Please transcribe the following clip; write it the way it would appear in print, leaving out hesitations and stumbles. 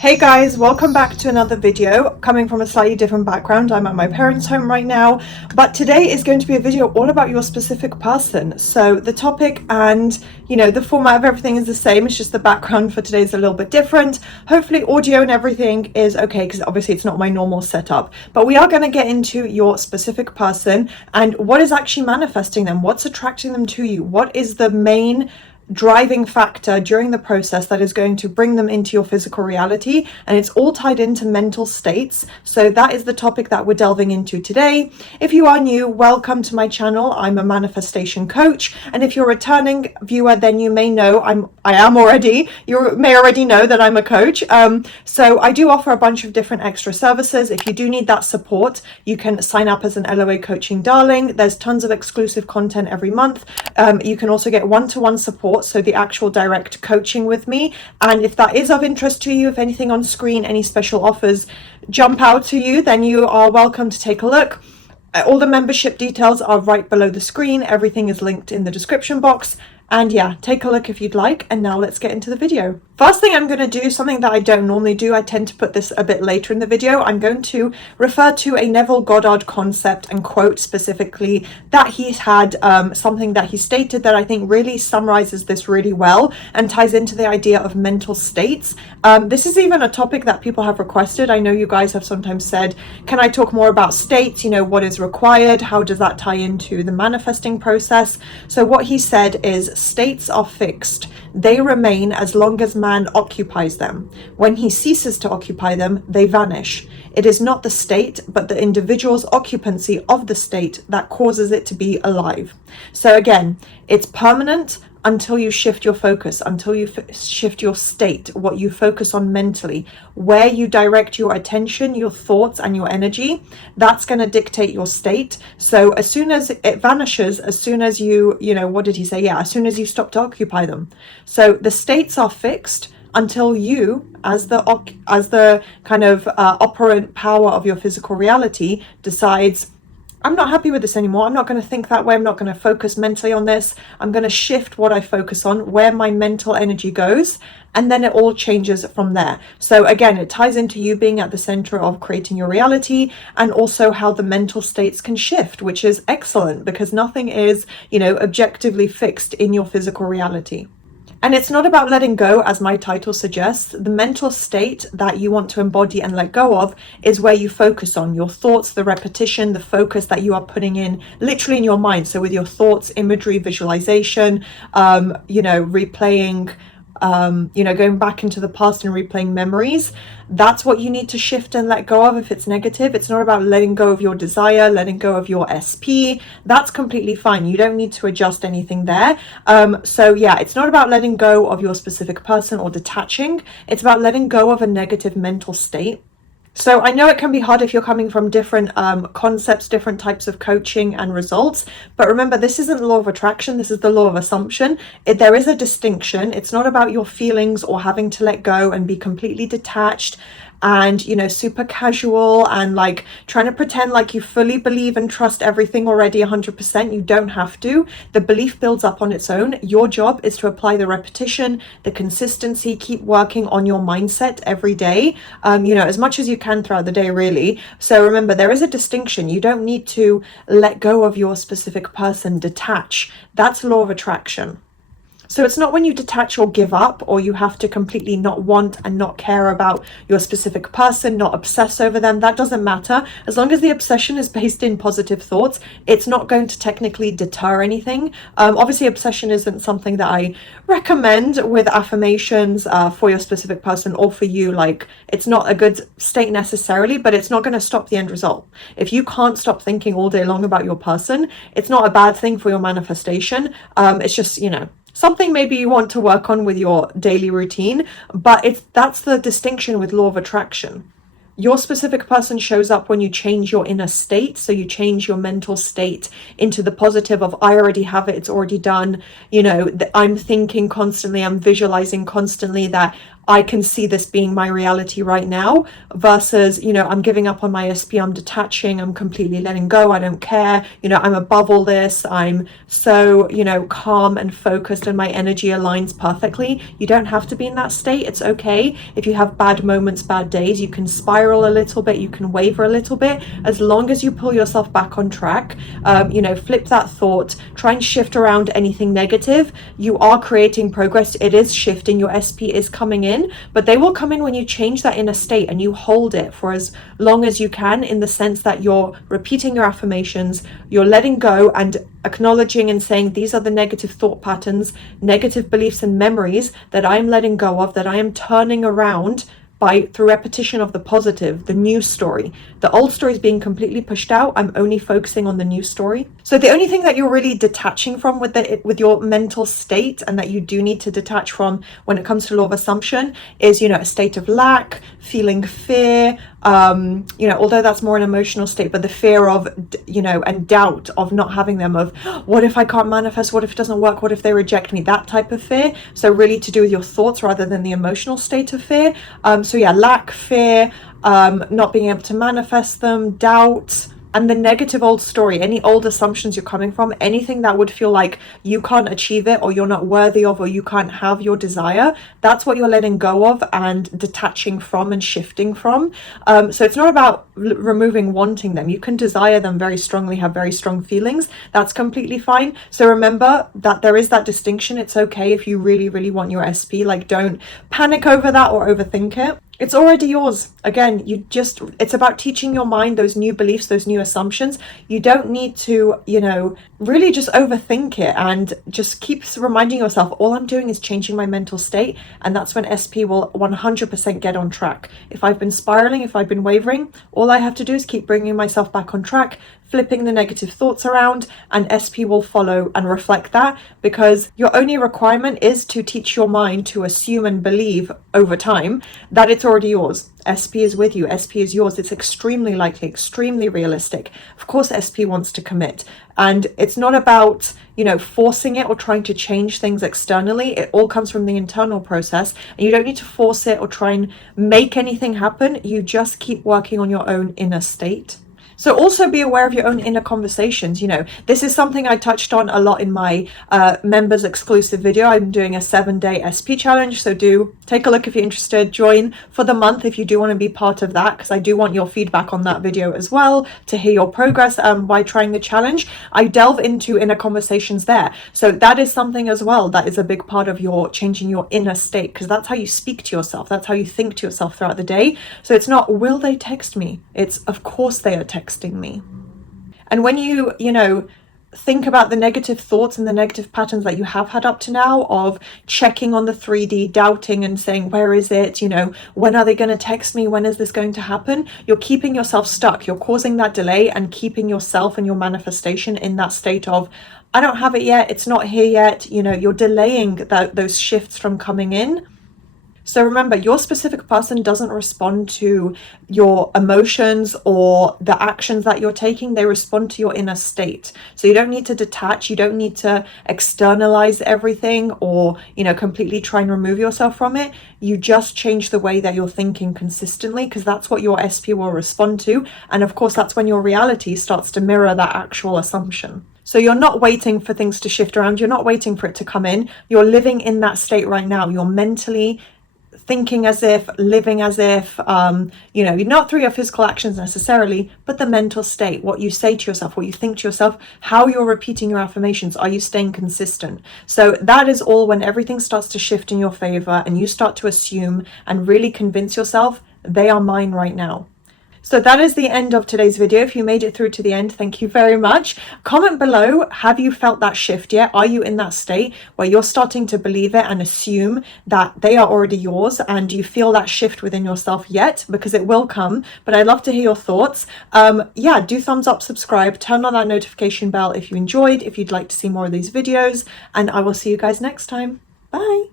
Hey guys, welcome back to another video. Coming from a slightly different background, I'm at my parents' home right now, but today is going to be a video all about your specific person. So the topic and the format of everything is the same, it's just the background for today is a little bit different. Hopefully audio and everything is okay, because obviously it's not my normal setup, but we are going to get into your specific person and what is actually manifesting them, what's attracting them to you, what is the main driving factor during the process that is going to bring them into your physical reality, and it's all tied into mental states. So that is the topic that we're delving into today. If you are new, welcome to my channel. I'm a manifestation coach, and if you're a returning viewer, then you may know you may already know that I'm a coach. So I do offer a bunch of different extra services. If you do need that support, you can sign up as an LOA coaching darling. There's tons of exclusive content every month. You can also get one-to-one support, so the actual direct coaching with me. And if that is of interest to you, if anything on screen, any special offers jump out to you, then you are welcome to take a look. All the membership details are right below the screen. Everything is linked in the description box. And yeah, take a look if you'd like. And now let's get into the video. First thing I'm going to do, something that I don't normally do, I tend to put this a bit later in the video. I'm going to refer to a Neville Goddard concept and quote specifically that he's had, something that he stated that I think really summarizes this really well and ties into the idea of mental states. This is even a topic that people have requested. I know you guys have sometimes said, can I talk more about states? What is required? How does that tie into the manifesting process? So what he said is, states are fixed. They remain as long as man occupies them. When he ceases to occupy them, they vanish. It is not the state, but the individual's occupancy of the state that causes it to be alive. So again, it's permanent until you shift your focus, until you shift your state, what you focus on mentally, where you direct your attention, your thoughts and your energy, that's going to dictate your state. So as soon as it vanishes, as soon as you, what did he say? Yeah, as soon as you stop to occupy them. So the states are fixed until you, as the kind of operant power of your physical reality, decides, I'm not happy with this anymore. I'm not going to think that way. I'm not going to focus mentally on this. I'm going to shift what I focus on, where my mental energy goes, and then it all changes from there. So again, it ties into you being at the center of creating your reality, and also how the mental states can shift, which is excellent because nothing is, objectively fixed in your physical reality. And it's not about letting go, as my title suggests. The mental state that you want to embody and let go of is where you focus on your thoughts, the repetition, the focus that you are putting in literally in your mind. So with your thoughts, imagery, visualization, replaying, going back into the past and replaying memories. That's what you need to shift and let go of if it's negative. It's not about letting go of your desire, letting go of your SP. That's completely fine. You don't need to adjust anything there. So yeah, it's not about letting go of your specific person or detaching. It's about letting go of a negative mental state. So I know it can be hard if you're coming from different concepts, different types of coaching and results, but remember, this isn't the law of attraction, this is the law of assumption. There is a distinction. It's not about your feelings or having to let go and be completely detached and super casual and like trying to pretend like you fully believe and trust everything already 100%. You don't have to. The belief builds up on its own. Your job is to apply the repetition, the consistency, keep working on your mindset every day, as much as you can throughout the day, really. So remember, there is a distinction. You don't need to let go of your specific person, detach. That's law of attraction. So it's not when you detach or give up, or you have to completely not want and not care about your specific person, not obsess over them. That doesn't matter. As long as the obsession is based in positive thoughts, it's not going to technically deter anything. Obviously, obsession isn't something that I recommend with affirmations for your specific person or for you. Like, it's not a good state necessarily, but it's not going to stop the end result. If you can't stop thinking all day long about your person, it's not a bad thing for your manifestation. It's just, something maybe you want to work on with your daily routine, but that's the distinction with law of attraction. Your specific person shows up when you change your inner state. So you change your mental state into the positive of, I already have it, it's already done. I'm thinking constantly, I'm visualizing constantly that I can see this being my reality right now, versus, you know, I'm giving up on my SP, I'm detaching, I'm completely letting go, I don't care, you know, I'm above all this, I'm so, you know, calm and focused and my energy aligns perfectly. You don't have to be in that state. It's okay if you have bad moments, bad days. You can spiral a little bit, you can waver a little bit, as long as you pull yourself back on track. You know, flip that thought, try and shift around anything negative. You are creating progress. It is shifting. Your SP is coming in, but they will come in when you change that inner state and you hold it for as long as you can, in the sense that you're repeating your affirmations, you're letting go and acknowledging and saying, these are the negative thought patterns, negative beliefs and memories that I am letting go of, that I am turning around through repetition of the positive, the new story. The old story is being completely pushed out. I'm only focusing on the new story. So the only thing that you're really detaching from with your mental state, and that you do need to detach from when it comes to law of assumption, is, you know, a state of lack, feeling fear, you know, although that's more an emotional state, but the fear of, you know, and doubt of not having them, of what if I can't manifest, what if it doesn't work, what if they reject me, that type of fear. So really to do with your thoughts rather than the emotional state of fear. So yeah, lack, fear, not being able to manifest them, doubt, and the negative old story, any old assumptions you're coming from, anything that would feel like you can't achieve it, or you're not worthy of, or you can't have your desire, that's what you're letting go of and detaching from and shifting from. So it's not about removing wanting them. You can desire them very strongly, have very strong feelings. That's completely fine. So remember that there is that distinction. It's okay if you really, really want your SP. Like, don't panic over that or overthink it. It's already yours. Again, it's about teaching your mind those new beliefs, those new assumptions. You don't need to, you know, really just overthink it, and just keep reminding yourself, all I'm doing is changing my mental state. And that's when SP will 100% get on track. If I've been spiraling, if I've been wavering, all I have to do is keep bringing myself back on track, flipping the negative thoughts around, and SP will follow and reflect that, because your only requirement is to teach your mind to assume and believe over time that it's already yours. SP is with you. SP is yours. It's extremely likely, extremely realistic. Of course, SP wants to commit. And it's not about, you know, forcing it or trying to change things externally. It all comes from the internal process. And you don't need to force it or try and make anything happen. You just keep working on your own inner state. So also be aware of your own inner conversations. You know, this is something I touched on a lot in my members exclusive video. I'm doing a 7-day SP challenge. So do take a look if you're interested. Join for the month if you do want to be part of that, because I do want your feedback on that video as well, to hear your progress by trying the challenge. I delve into inner conversations there. So that is something as well that is a big part of your changing your inner state, because that's how you speak to yourself. That's how you think to yourself throughout the day. So it's not, will they text me? It's, of course they are texting me. And when you know, think about the negative thoughts and the negative patterns that you have had up to now, of checking on the 3D, doubting and saying, where is it? You know, when are they going to text me? When is this going to happen? You're keeping yourself stuck. You're causing that delay and keeping yourself and your manifestation in that state of, I don't have it yet. It's not here yet. You know, you're delaying those shifts from coming in. So remember, your specific person doesn't respond to your emotions or the actions that you're taking. They respond to your inner state. So you don't need to detach. You don't need to externalize everything or, you know, completely try and remove yourself from it. You just change the way that you're thinking consistently, because that's what your SP will respond to. And of course, that's when your reality starts to mirror that actual assumption. So you're not waiting for things to shift around. You're not waiting for it to come in. You're living in that state right now. You're mentally thinking as if, living as if, you know, not through your physical actions necessarily, but the mental state, what you say to yourself, what you think to yourself, how you're repeating your affirmations. Are you staying consistent? So that is all when everything starts to shift in your favor and you start to assume and really convince yourself, they are mine right now. So that is the end of today's video. If you made it through to the end, thank you very much. Comment below, have you felt that shift yet? Are you in that state where you're starting to believe it and assume that they are already yours, and you feel that shift within yourself yet? Because it will come, but I'd love to hear your thoughts. Yeah, do thumbs up, subscribe, turn on that notification bell if you enjoyed, if you'd like to see more of these videos, and I will see you guys next time. Bye.